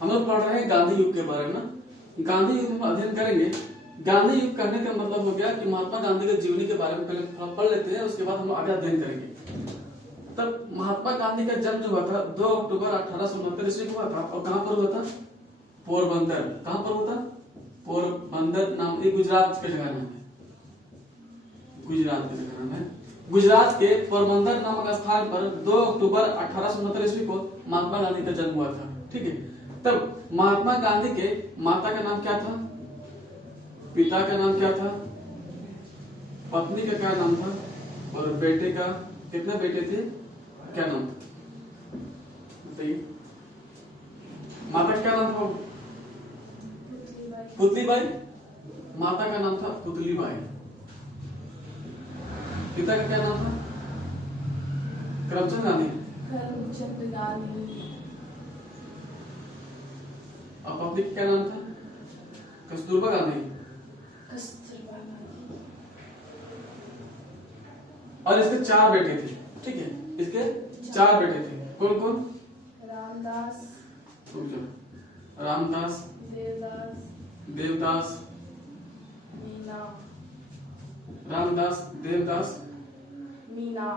हम लोग पढ़ रहे हैं गांधी युग के बारे में। गांधी युग में अध्ययन करेंगे। गांधी युग करने का मतलब हो गया कि महात्मा गांधी के जीवनी के बारे में पहले थोड़ा पढ़ लेते हैं, उसके बाद हम आगे अध्ययन करेंगे। तब महात्मा गांधी का जन्म जो हुआ था 2 अक्टूबर 1869 ईस्वी को हुआ था। और कहाँ पर हुआ था? पोरबंदर। कहाँ पर हुआ था? पोरबंदर नाम, ये गुजरात के जगह नाम है। गुजरात के जगह नाम है। गुजरात के पोरबंदर नामक स्थान पर 2 अक्टूबर 1869 ईस्वी को महात्मा गांधी का जन्म हुआ था। ठीक है। तब महात्मा गांधी के माता का नाम क्या था? पिता का नाम क्या था? पत्नी का क्या नाम था? और बेटे का, कितने बेटे थे, क्या नाम था बताइए? माता का क्या नाम था? पुतलीबाई। माता का नाम था पुतलीबाई। पिता का क्या नाम था? करमचंद गांधी। करमचंद गांधी। और पत्नी का क्या नाम था? कस्तूरबा गांधी। कस्तूरबा गांधी। और इसके 4 बेटे थे। ठीक है, इसके 4 बेटे थे। कौन कौन? रामदास, रामदास, देवदास, देवदास, मीना, रामदास, देवदास, मीना,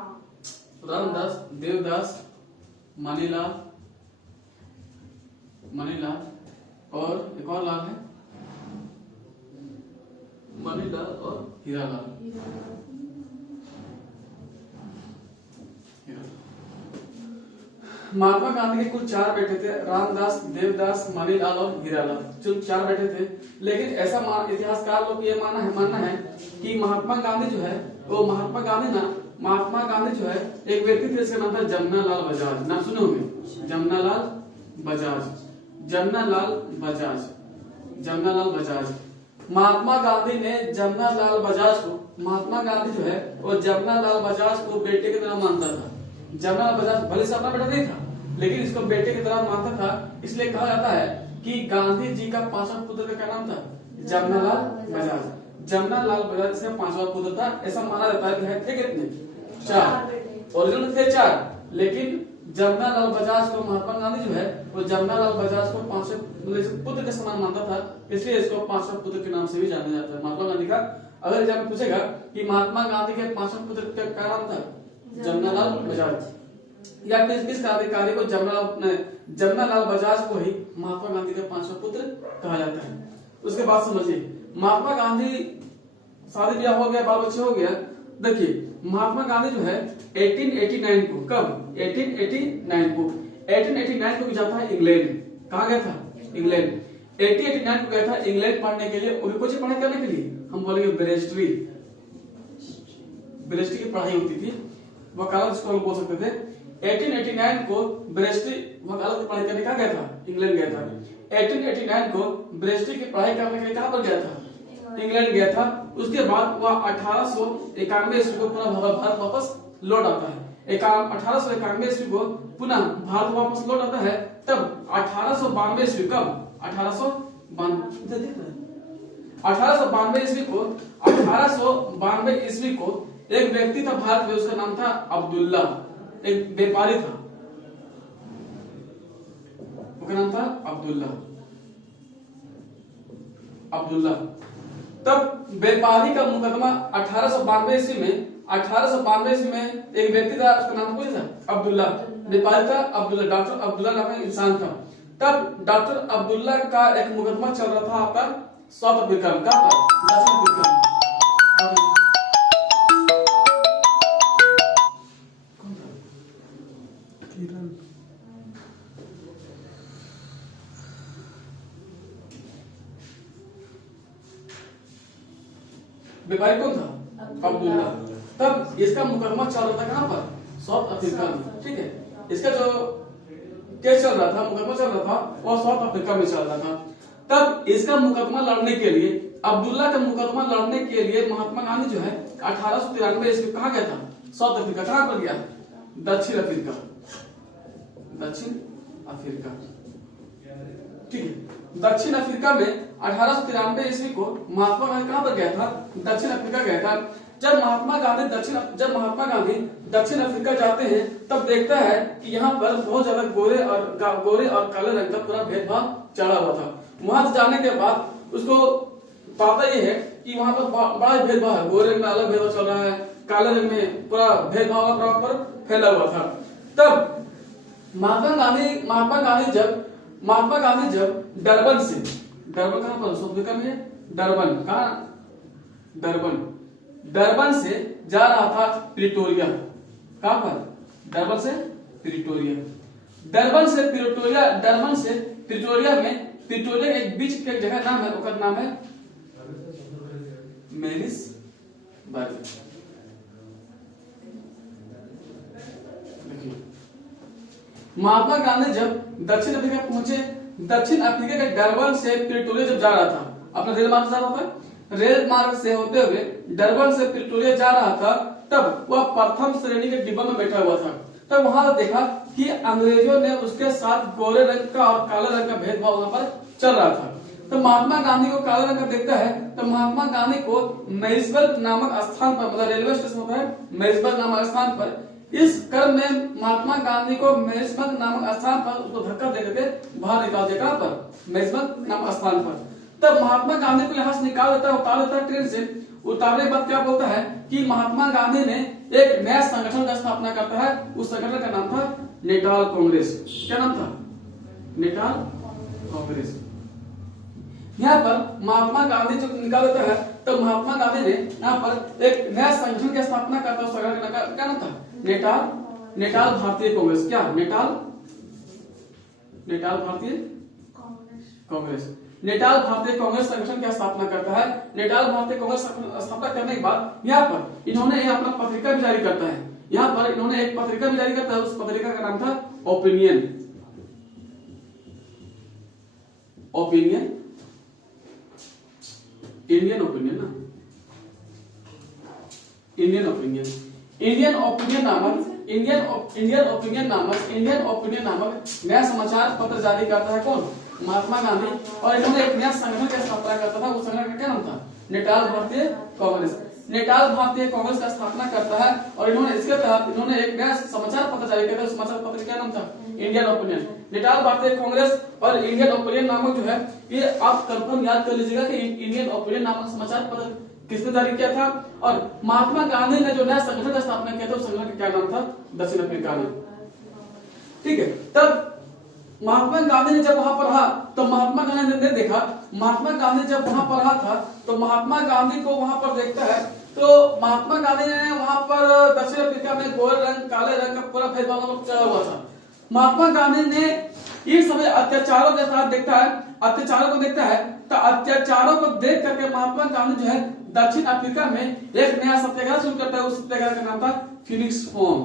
रामदास, देवदास, मणिलाल, मणिलाल और एक और लाल है, मणिलाल और हीरालाल। महात्मा गांधी के कुल 4 बेटे थे, रामदास, देवदास, मणिलाल और हीरालाल। जो 4 बेटे थे। लेकिन ऐसा इतिहासकार लोग ये मानना है कि महात्मा गांधी जो है वो महात्मा गांधी जो है एक व्यक्ति थे, इसका नाम था जमनालाल बजाज। नाम सुने होंगे? जमनालाल बजाज, जमनालाल बजाज, जमनालाल बजाज। महात्मा गांधी ने जमनालाल बजाज को, महात्मा गांधी जो है वो जमनालाल बजाज को बेटे की तरह मानता था। जमनालाल बजाज भले से अपना बेटा नहीं था, लेकिन इसको बेटे की तरह मानता था। इसलिए कहा जाता है कि गांधी जी का 5वां पुत्र का क्या नाम था? जमनालाल बजाज। जमनालाल बजाज से 5वां पुत्र था। ऐसा माना जाता है कि है थे कितने? 4। ओरिजिनल थे 4, लेकिन जमनालाल बजाज को महात्मा गांधी जो है वो जमनालाल बजाज को 5वें पुत्र के समान मानता था। इसलिए इसको 5वां पुत्र के नाम से भी जाना जाता है महात्मा गांधी का। अगर एग्जाम पूछेगा कि महात्मा गांधी के 5वें पुत्र का क्या नाम था? जमनालाल बजाज। या किस क्रांतिकारी को जमनालाल बजाज को ही महात्मा गांधी का 5वां पुत्र कहा जाता है। उसके बाद समझिए, महात्मा गांधी शादी ब्याह हो गया, बाल बच्चे हो गया। देखिए महात्मा गांधी जो है 1889 को, कब? 1889 को जाता है इंग्लैंड। कहा गया था? इंग्लैंड। 1889 को गया था इंग्लैंड पढ़ने के लिए। उन्हें कुछ पढ़ाई करने के लिए हम बोलेंगे बैरिस्ट्री की पढ़ाई होती थी, वकालत इसको बोल सकते थे। 1889 को बैरिस्ट्री वकालत की पढ़ाई करने कहा गया था? इंग्लैंड गया था। 1889 को बैरिस्ट्री की पढ़ाई करने के लिए कहां पर गया था? इंग्लैंड गया था। उसके बाद वह 1891 ईस्वी को पुनः भारत वापस लौट आता है। 1891 ईस्वी को पुनः भारत वापस लौट आता है। तब 1892 ईस्वी, कब? 1892 ईस्वी को एक व्यक्ति था भारत में, उसका नाम था अब्दुल्ला। एक व्यापारी था, उसका नाम था अब्दुल्ला। तब व्यापारी का मुकदमा 1892 ईस्वी में एक व्यक्ति था, उसका नाम क्या था? अब्दुल्ला। व्यापारी था अब्दुल्ला, डॉक्टर अब्दुल्ला नाम का इंसान था। तब डॉक्टर अब्दुल्ला का एक मुकदमा चल रहा था आपका साउथ अफ्रीका में। दक्षिण अफ्रीका। व्यापारी कौन था? अब्दुल्ला। तब इसका मुकदमा चल रहा था कहां पर? साउथ अफ्रीका में। ठीक है। इसका जो केस चल रहा था, मुकदमा चल रहा था, वो साउथ अफ्रीका में चल रहा था। तब इसका मुकदमा लड़ने के लिए, अब्दुल्ला का मुकदमा लड़ने के लिए महात्मा गांधी जो है 1893 ईस्वी कहां गया था? South Africa. कहां पर गया? दक्षिण अफ्रीका। ठीक है। दक्षिण अफ्रीका में 1893 ईस्वी को महात्मा गांधी कहां पर गया था? दक्षिण अफ्रीका गया था। जब महात्मा गांधी दक्षिण अफ्रीका जाते हैं तब देखता है कि यहाँ पर बहुत ज्यादा गोरे और काले रंग का पूरा भेदभाव चढ़ा हुआ था। वहां जाने के बाद उसको पाता ये है कि वहां पर बड़ा भेदभाव है, गोरे रंग में अलग भेदभाव चल रहा है, काले रंग में पूरा भेदभाव पर फैला हुआ था। तब महात्मा गांधी जब डरबन कहां पर साउथ अफ्रीका में है, डरबन से जा रहा था प्रिटोरिया। कहां पर? डरबन से प्रिटोरिया में प्रिटोरिया एक बीच के जगह नाम है, उसका नाम है मैरिसबर्ग। महात्मा गांधी जब दक्षिण अफ्रीका पहुंचे, दक्षिण अफ्रीका के डरबन से प्रिटोरिया जब जा रहा था, अपना रेल मार्ग से होते हुए डरबन से प्रिटोरिया जा रहा था, तब वह प्रथम श्रेणी के डिब्बा में बैठा हुआ था। तब वहां देखा कि अंग्रेजों ने उसके साथ गोरे रंग का और काले रंग का भेदभाव वहां पर चल रहा था। तो महात्मा गांधी को काले रंग का देखता है, तो महात्मा गांधी को मैरिसबर्ग नामक स्थान पर, मतलब रेलवे स्टेशन होता है मैरिसबर्ग नामक स्थान पर, इस क्रम में महात्मा गांधी को मैरिसबर्ग नामक स्थान पर उसको धक्का देकर बाहर निकाल दिया। कहां पर? मैरिसबर्ग नामक स्थान पर। तब महात्मा गांधी को यहाँ से निकाल देता है, उतार देता है ट्रेन से। उतारने के बाद क्या बोलता है कि महात्मा गांधी ने एक नया संगठन का स्थापना करता है। उस संगठन का नाम था नेटाल कांग्रेस। क्या नाम था? Natal Congress. यहाँ पर महात्मा गांधी जो निकाल देता है, तो महात्मा गांधी ने यहाँ पर एक नया संगठन की स्थापना करता है। उस संगठन का क्या नाम था? नेटाल भारतीय कांग्रेस। क्या? नेटाल भारतीय कांग्रेस। नेटाल भारतीय कांग्रेस संगठन की स्थापना करता है। नेटाल भारतीय कांग्रेस स्थापना करने के बाद यहाँ पर इन्होंने अपना पत्रिका भी जारी करता है। यहाँ पर इन्होंने एक पत्रिका भी जारी करता है। उस पत्रिका का नाम था ओपिनियन। इंडियन ओपिनियन नामक नया समाचार पत्र जारी करता है। कौन? महात्मा गांधी। और इन्होंने एक नया संगठन की स्थापना करता था। उस संगठन का क्या नाम था? नेटाल भारतीय कांग्रेस। नेटाल भारतीय कांग्रेस का स्थापना करता है और इन्होंने इसके तहत इन्होंने एक नया समाचार पत्र जारी किया था। समाचार पत्र का क्या नाम था? Indian opinion. नेटाल भारतीय कांग्रेस और इंडियन ओपिनियन नामक जो है, ये आप कंफर्म याद कर लीजिएगा कि इंडियन ओपिनियन नामक समाचार पत्र किसने जारी किया था। और महात्मा गांधी ने जो नया संगठन का स्थापना किया था, उस संगठन का क्या नाम था? दक्षिण अफ्रीका में। ठीक है। तब महात्मा गांधी ने जब वहां पर रहा, तो महात्मा गांधी ने देखा, महात्मा गांधी जब वहां पर रहा था, तो महात्मा गांधी को वहां पर देखता है, तो महात्मा गांधी ने वहां पर दक्षिण अफ्रीका में गोरे रंग काले रंग का पूरा भेदभाव चला हुआ था। महात्मा गांधी ने ये समय अत्याचारों के साथ देखता है, अत्याचारों को देखता है, तो अत्याचारों को देख करके महात्मा गांधी जो है दक्षिण अफ्रीका में एक नया सत्याग्रह शुरू करता है। उस सत्याग्रह का नाम था फिनिक्स फॉर्म।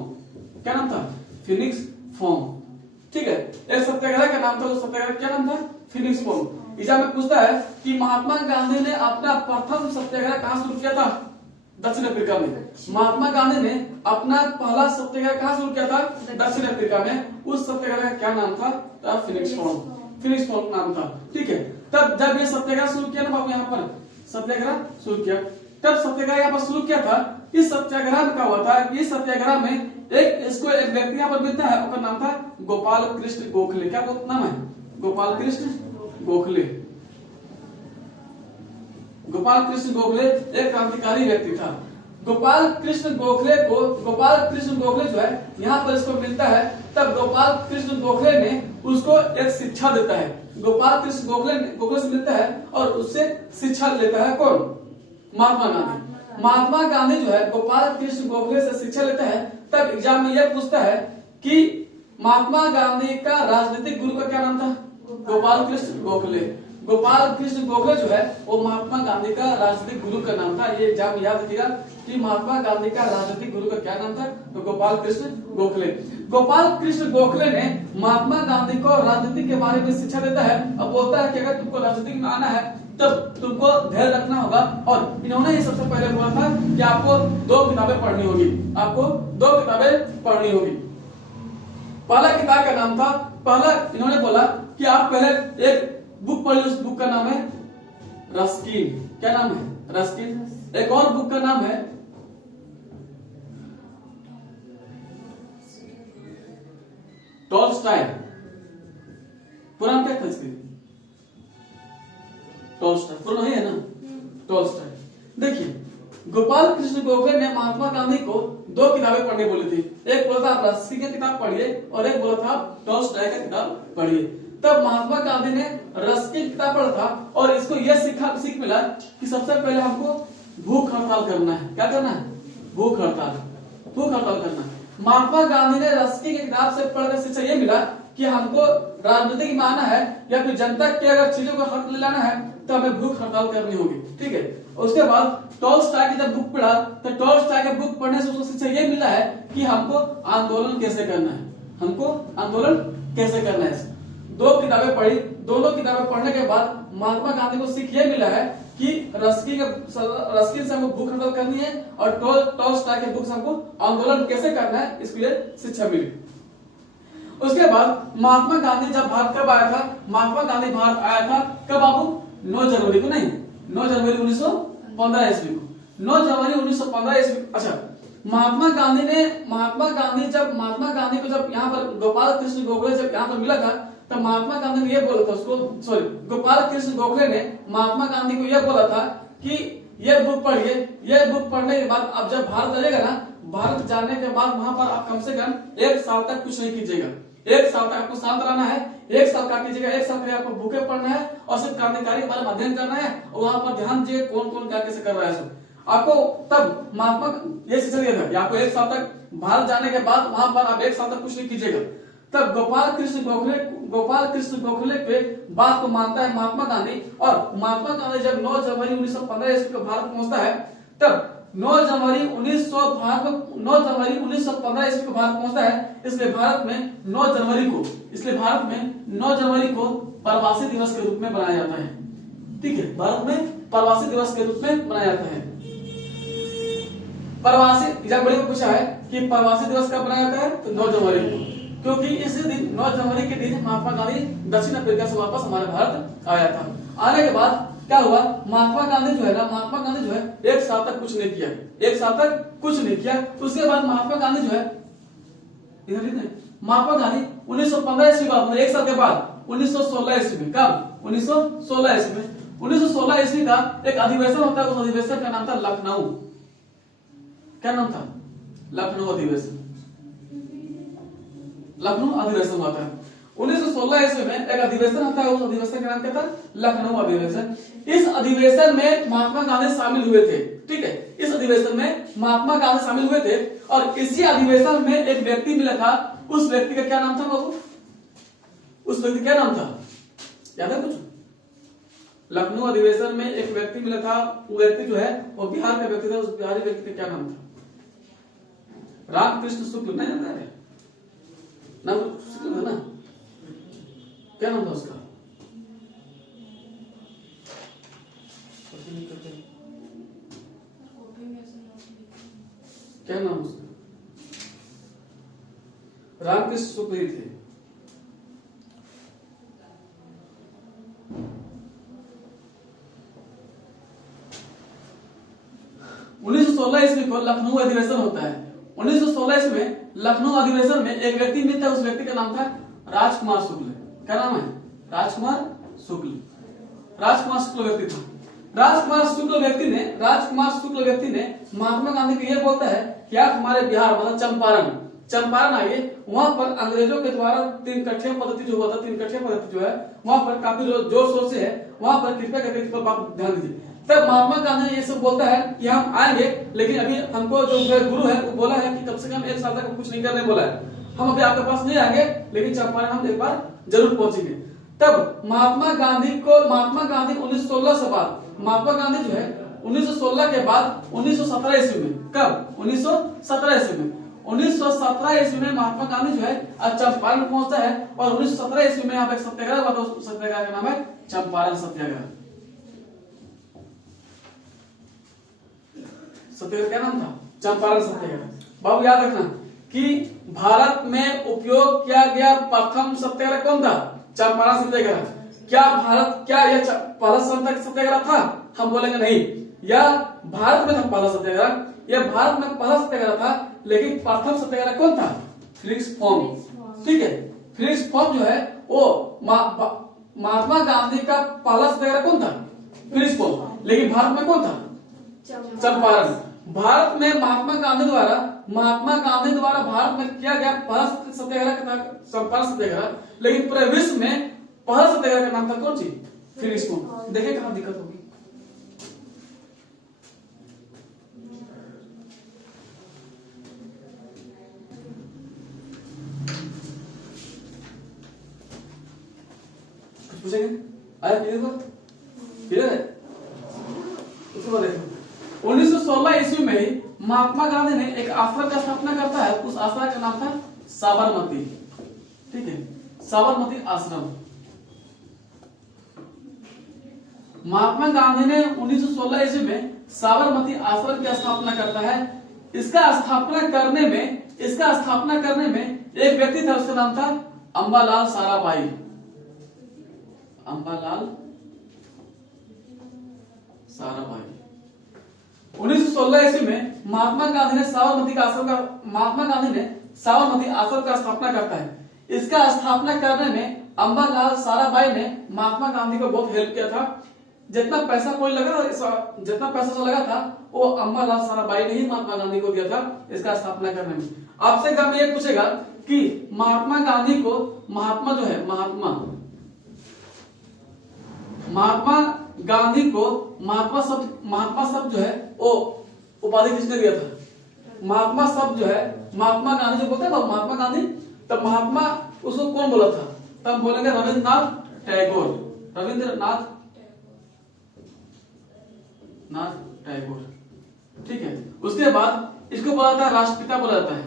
क्या नाम था? Phoenix form. ठीक है। एक सत्याग्रह का नाम था, उस सत्याग्रह का क्या नाम था? Phoenix form. एग्जाम में पूछता है कि महात्मा गांधी ने अपना प्रथम सत्याग्रह कहां शुरू किया था? दक्षिण अफ्रीका में। महात्मा गांधी ने अपना पहला सत्याग्रह कहां शुरू किया था? दक्षिण अफ्रीका में। उस सत्याग्रह का क्या नाम था? फिनिक्स फॉर्म नाम था। ठीक है। तब जब ये सत्याग्रह शुरू किया ना बाबू, यहाँ पर सत्याग्रह शुरू किया, तब सत्याग्रह यहाँ पर शुरू किया था। इस सत्याग्रह में क्या हुआ था? इस सत्याग्रह में एक व्यक्ति यहाँ पर मिलता है, उसका नाम था गोपाल कृष्ण गोखले। क्या नाम है? गोपाल कृष्ण गोखले। गोपाल कृष्ण गोखले एक क्रांतिकारी व्यक्ति था। गोपाल कृष्ण गोखले जो है यहाँ पर इसको मिलता है, तब गोपाल कृष्ण गोखले ने उसको एक शिक्षा देता है। गोपाल कृष्ण गोखले से मिलता है और उससे शिक्षा लेता है। कौन? महात्मा गांधी। महात्मा गांधी जो है गोपाल कृष्ण गोखले से शिक्षा लेता है। तब एग्जाम में यह पूछता है कि महात्मा गांधी का राजनीतिक गुरु का क्या नाम था? गोपाल कृष्ण गोखले। गोपाल कृष्ण गोखले जो है वो महात्मा गांधी का राजनीतिक गुरु का नाम था। ये एग्जाम में याद रखिएगा कि महात्मा गांधी का राजनीतिक गुरु का क्या नाम था? तो गोपाल कृष्ण गोखले। गोपाल कृष्ण गोखले ने महात्मा गांधी को राजनीति के बारे में शिक्षा देता है और बोलता है कि अगर तुमको राजनीति में आना है तब तुमको धैर्य रखना होगा। और इन्होंने ही सबसे पहले बोला था कि आपको 2 किताबें पढ़नी होगी। आपको 2 किताबें पढ़नी होगी। पहला किताब का नाम था, पहला इन्होंने बोला कि आप पहले एक बुक पढ़िए। उस बुक का नाम है रस्किन। क्या नाम है? रस्किन। एक और बुक का नाम है टॉल्स्टॉय, पूरा नाम क्या था इसके? टॉल्स्टॉय, पूरा नहीं है ना, टॉल्स्टॉय। देखिए गोपाल कृष्ण गोखले ने महात्मा गांधी को 2 किताबें पढ़ने बोली थी। एक बोला था आप रस्की की किताब पढ़िए और एक बोला था आप टॉल्स्टॉय का किताब पढ़िए। तब महात्मा गांधी ने रस्की की किताब पढ़ा था और इसको यह सीख मिला कि सबसे पहले हमको भूख हड़ताल करना है। क्या करना है? भूख हड़ताल करना है। महात्मा गांधी ने रस्की की किताब से पढ़कर शिक्षा ये मिला कि हमको राजनीतिक मानना है या फिर जनता के अगर चीजों को हक ले लाना है तो हमें भूख हड़ताल करनी होगी। ठीक है, उसके बाद टॉल्स्टॉय की जब बुक पढ़ा तो टॉल्स्टॉय के बुक पढ़ने से उसको शिक्षा ये मिला है कि हमको आंदोलन कैसे करना है। 2 किताबें पढ़ी, दोनों किताबें पढ़ने के बाद महात्मा गांधी को सीख ये मिला है कि रस्की से हमको भूख हड़ताल करनी है और टॉल्स्टॉय के बुक से हमको आंदोलन कैसे करना है इसके लिए शिक्षा मिली। उसके बाद महात्मा गांधी जब भारत कब आया था? महात्मा गांधी भारत आया था कब बाबू? 9 जनवरी को, नहीं 9 जनवरी 1915 ईस्वी को। 9 जनवरी 1915 ईस्वी। अच्छा, महात्मा गांधी को जब यहाँ पर गोपाल कृष्ण गोखले जब यहाँ पर मिला था तब महात्मा गांधी ने ये बोला था उसको, गोपाल कृष्ण गोखले ने महात्मा गांधी को यह बोला था कि ये बुक पढ़िए। ये बुक पढ़ने के बाद अब जब भारत जाएगा ना, भारत जाने के बाद वहां पर आप कम से कम 1 साल तक कुछ नहीं कीजिएगा। 1 साल तक आपको शांत रहना है। 1 साल क्या कीजिएगा? 1 साल के लिए आपको भूखे पढ़ना है और सिर्फ क्रांतिकारी के बारे में अध्ययन करना है और वहां पर ध्यान दीजिए कौन कौन क्या कैसे कर रहा है सब आपको। तब महात्मा ये शिक्षा दिया था कि आपको 1 साल तक भारत जाने के बाद वहां पर आप 1 साल तक कुछ नहीं कीजिएगा। तब गोपाल कृष्ण गोखले के बात को मानता है महात्मा गांधी और महात्मा गांधी जब 9 जनवरी 1915 ईस्वी को भारत पहुंचता है तब 9 जनवरी 1915 ईस्वी को भारत पहुंचता है। इसलिए भारत में 9 जनवरी को प्रवासी दिवस के रूप में मनाया जाता है। ठीक है, भारत में प्रवासी दिवस के रूप में मनाया जाता है। प्रवासी एग्जाम में पूछा है कि प्रवासी दिवस कब मनाया जाता है? तो 9 जनवरी को, क्योंकि इसी दिन 9 जनवरी के दिन महात्मा गांधी दक्षिण अफ्रीका से वापस हमारे भारत आया था। आने के बाद क्या हुआ? महात्मा गांधी जो है 1 साल तक कुछ नहीं किया। 1 साल तक कुछ नहीं किया। उसके बाद महात्मा गांधी जो है महात्मा गांधी 1915 ईस्वी बाद 1 साल के बाद 1916 ईस्वी में, कब? 1916 ईस्वी में 1916 ईस्वी का एक अधिवेशन होता है। उस अधिवेशन का नाम था लखनऊ। क्या नाम था? लखनऊ अधिवेशन हुआ था 1916 ईस्वी में। एक अधिवेशन होता है, उस अधिवेशन का नाम क्या था? लखनऊ अधिवेशन। इस अधिवेशन में महात्मा गांधी शामिल हुए थे। ठीक है, इस अधिवेशन में महात्मा गांधी शामिल हुए थे और इसी अधिवेशन में एक व्यक्ति मिला था। उस व्यक्ति का क्या नाम था बाबू? उस व्यक्ति क्या नाम था? याद है कुछ? लखनऊ अधिवेशन में एक व्यक्ति मिला था। वो व्यक्ति जो है वो बिहार का व्यक्ति था। उस बिहारी व्यक्ति का क्या नाम था? रामकृष्ण शुक्ल, नहीं जानता है? नाम शुक्ल था ना? क्या नाम था उसका? क्या नाम उसका? रामकृष्ण शुक्ल ही थे। उन्नीस सौ 16 ईस्वी को लखनऊ अधिवेशन होता है। 1916 ईस्वी में लखनऊ अधिवेशन में एक व्यक्ति मिलता है। उस व्यक्ति का नाम था राजकुमार शुक्ल। क्या नाम है? राजकुमार शुक्ल व्यक्ति था। राजकुमार शुक्ल व्यक्ति ने महात्मा गांधी को यह बोलता है कि आप हमारे बिहार मतलब चंपारण आइए। वहां पर अंग्रेजों के द्वारा 3 कठिया पद्धति जो हुआ था, 3 कठिया पद्धति जो है वहां पर काफी जोर शोर से है। वहां पर कृपया करके इस पर बात ध्यान दीजिए। तब महात्मा गांधी ये सब बोलता है कि हम आएंगे, लेकिन अभी हमको जो गुरु है वो बोला है कि कम से कम 1 साल तक कुछ नहीं करने बोला है। हम अभी आपके पास नहीं आएंगे, लेकिन चंपारण हम एक बार जरूर पहुंचेंगे। तब महात्मा गांधी 1916 से बाद महात्मा गांधी जो है 1916 के बाद 1917 ईस्वी में, कब? 1917 ईस्वी में 1917 ईस्वी में महात्मा गांधी जो है चंपारण पहुंचता है और 1917 ईस्वी में यहाँ पे एक सत्याग्रह हुआ था। उस सत्याग्रह का नाम है चंपारण सत्याग्रह। सत्याग्रह क्या नाम था? चंपारण सत्याग्रह। बाबू याद रखना कि भारत में उपयोग किया गया प्रथम सत्याग्रह कौन था? चंपारण सत्याग्रह। क्या यह पहला सत्याग्रह था? हम बोलेंगे नहीं, यह भारत में था पहला सत्याग्रह। यह भारत में पहला सत्याग्रह था, लेकिन प्रथम सत्याग्रह कौन था? Flix form. ठीक है, फ्रीडम फॉर्म जो है वो महात्मा गांधी का पहला सत्याग्रह कौन था? Freedom form. लेकिन भारत में कौन था? चंपारण। भारत में महात्मा गांधी द्वारा भारत में किया गया पहला सत्याग्रह का था चंपारण सत्याग्रह। लेकिन पूरे विश्व में पहला सत्याग्रह का नाम था कौन सी? Freedom form. देखिए कहां दिक्कत होगी। पूछेंगे आया क्लियर है? उसके बाद देखो 1916 ईस्वी में ही महात्मा गांधी ने एक आश्रम का स्थापना करता है। उस आश्रम का नाम था साबरमती। ठीक है, साबरमती आश्रम। महात्मा गांधी ने 1916 ईस्वी में साबरमती आश्रम की स्थापना करता है। इसका स्थापना करने में एक व्यक्ति था, उसका नाम था अंबालाल साराभाई। अंबालाल साराभाई। 1916 ईस्वी में महात्मा गांधी ने साबरमती आश्रम का स्थापना करता है। इसका स्थापना करने में अंबालाल साराभाई ने महात्मा गांधी को बहुत हेल्प किया था। जितना पैसा लगा था वो अंबालाल साराभाई ने ही महात्मा गांधी को दिया था इसका स्थापना करने में। आपसे अगर ये पूछेगा कि महात्मा गांधी को महात्मा शब्द जो है वो उपाधि किसने दिया था? महात्मा शब्द जो है महात्मा गांधी जो बोलते हैं महात्मा गांधी, तब महात्मा उसको कौन बोला था? तब बोलेंगे रविंद्रनाथ टैगोर। ठीक है, उसके बाद इसको बोला था राष्ट्रपिता बोला जाता है।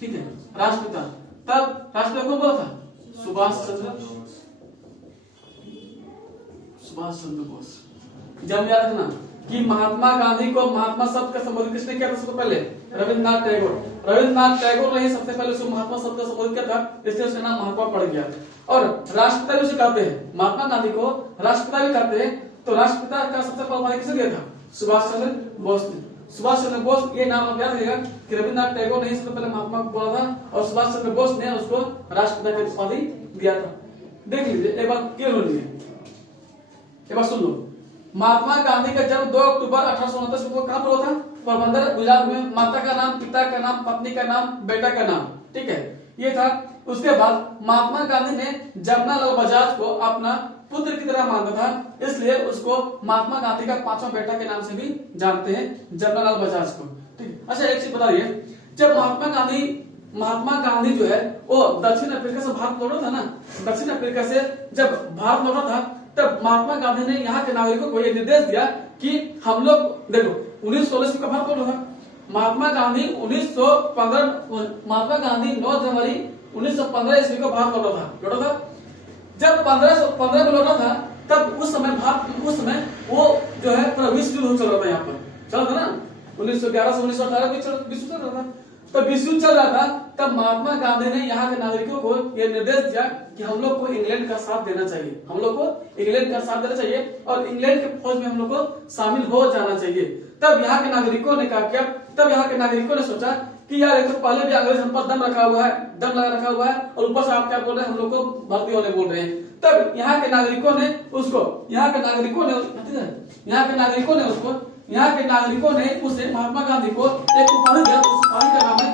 ठीक है, राष्ट्रपिता। तब राष्ट्रपिता कौन बोला था? सुभाष चंद्र बोस। जब याद रखना कि महात्मा गांधी को महात्मा शब्द का संबोधित किसने किया था सबसे पहले? रविंद्रनाथ टैगोर ने ही सबसे पहले उसको महात्मा शब्द का संबोधित किया था, इसलिए उसका नाम महात्मा पड़ गया। और राष्ट्रपिता भी उसे कहते हैं, महात्मा गांधी को राष्ट्रपिता भी कहते हैं। तो राष्ट्रपिता का सबसे पहला उपाधि किसने दिया था? सुभाष चंद्र बोस ने। सुभाष चंद्र बोस, ये नाम आप याद रखिएगा कि रविंद्रनाथ टैगोर ने ही सबसे पहले महात्मा को बोला था और सुभाष चंद्र बोस ने उसको राष्ट्रपिता की उपाधि दिया था। देख लीजिए, एक बार क्लियर हो लीजिए, एक बार सुन लो। महात्मा गांधी का जन्म 2 अक्टूबर 1829 को कहां पर हुआ था? पोरबंदर, गुजरात में। माता का नाम, पिता का नाम, पत्नी का नाम, बेटा का नाम। ठीक है, ये था। उसके बाद महात्मा गांधी ने जमनालाल बजाज को अपना पुत्र की तरह मानता था, इसलिए उसको महात्मा गांधी का 5वां बेटा के नाम से भी जानते हैं, जमनालाल बजाज को। ठीक। अच्छा, एक चीज बताइए, जब महात्मा गांधी जो है वो दक्षिण अफ्रीका से भारत लौटा था ना, दक्षिण अफ्रीका से जब भारत लौटा था तब महात्मा गांधी ने यहाँ के नागरिकों को यह निर्देश दिया कि हम लोग देखो 1916 का भारत लौटा था। महात्मा गांधी 9 जनवरी 1915 ईस्वी को भारत लौटा था। जब 1515 में लौटा था तब उस समय वो जो है पूरा विश्व युद्ध चल रहा था, यहाँ पर चल रहा था ना, 1911 से 1918 विश्व चल रहा था। तब विश्व युद्ध चल रहा था, तब महात्मा गांधी ने यहाँ के नागरिकों को यह निर्देश दिया कि हम लोग को इंग्लैंड का साथ देना चाहिए, और इंग्लैंड के फौज में हम लोग को शामिल हो जाना चाहिए। तब यहाँ के नागरिकों ने क्या किया? तब यहाँ के नागरिकों ने सोचा कि यार तो पहले भी अंग्रेज हम पर दम लगा रखा हुआ है और ऊपर से आप क्या बोल रहे हैं, हम लोग को भर्ती होने बोल रहे हैं। तब यहाँ के नागरिकों ने उसे महात्मा गांधी को एक उपाधि दिया, उस उपाधि का नाम है